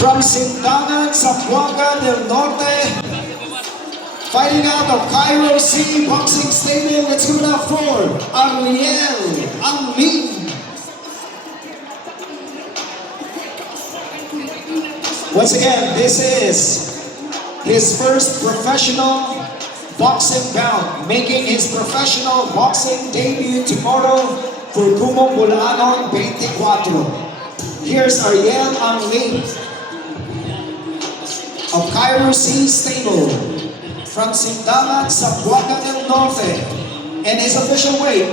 From Sindangan, Zamboanga del Norte, fighting out of Cairo City Boxing Stadium. Let's give it up for Ariel Angmin. Once again, this is his first professional boxing bout, making his professional boxing debut tomorrow for Kumong Bulanon 24. Here's Ariel Angmin of Cairo City Stable from Sindangan, Zamboanga del Norte, and his official weight,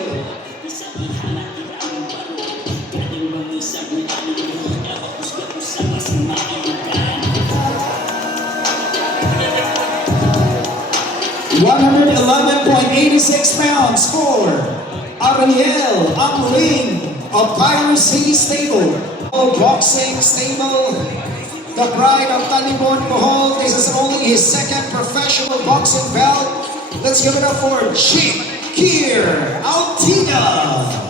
£111.86 for Ariel Angmin of Cairo City Stable. Boxing Stable, the pride of Talibon Bohol. This is only his second professional boxing bout. Let's give it up for Shakir Altida.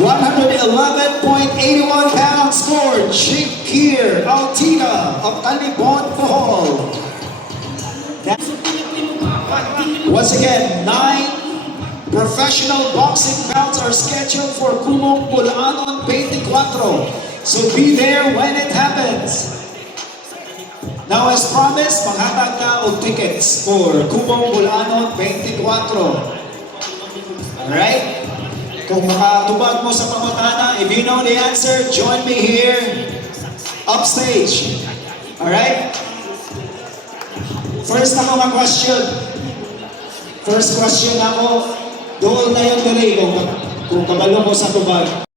£111.81 for Shakir Altida of Talibon Bohol. Once again, 9 professional boxing bouts are scheduled for Kumong Bulanon 24. So be there when it happens. Now as promised, maghatag na og tickets for Kumong Bulanon 24. Alright? Kung makatubag mo sa pamutana, if you know the answer, join me here upstage. Alright? First ako nga question. First question ako, doon na yung dali kung kabalo mo sa tubag.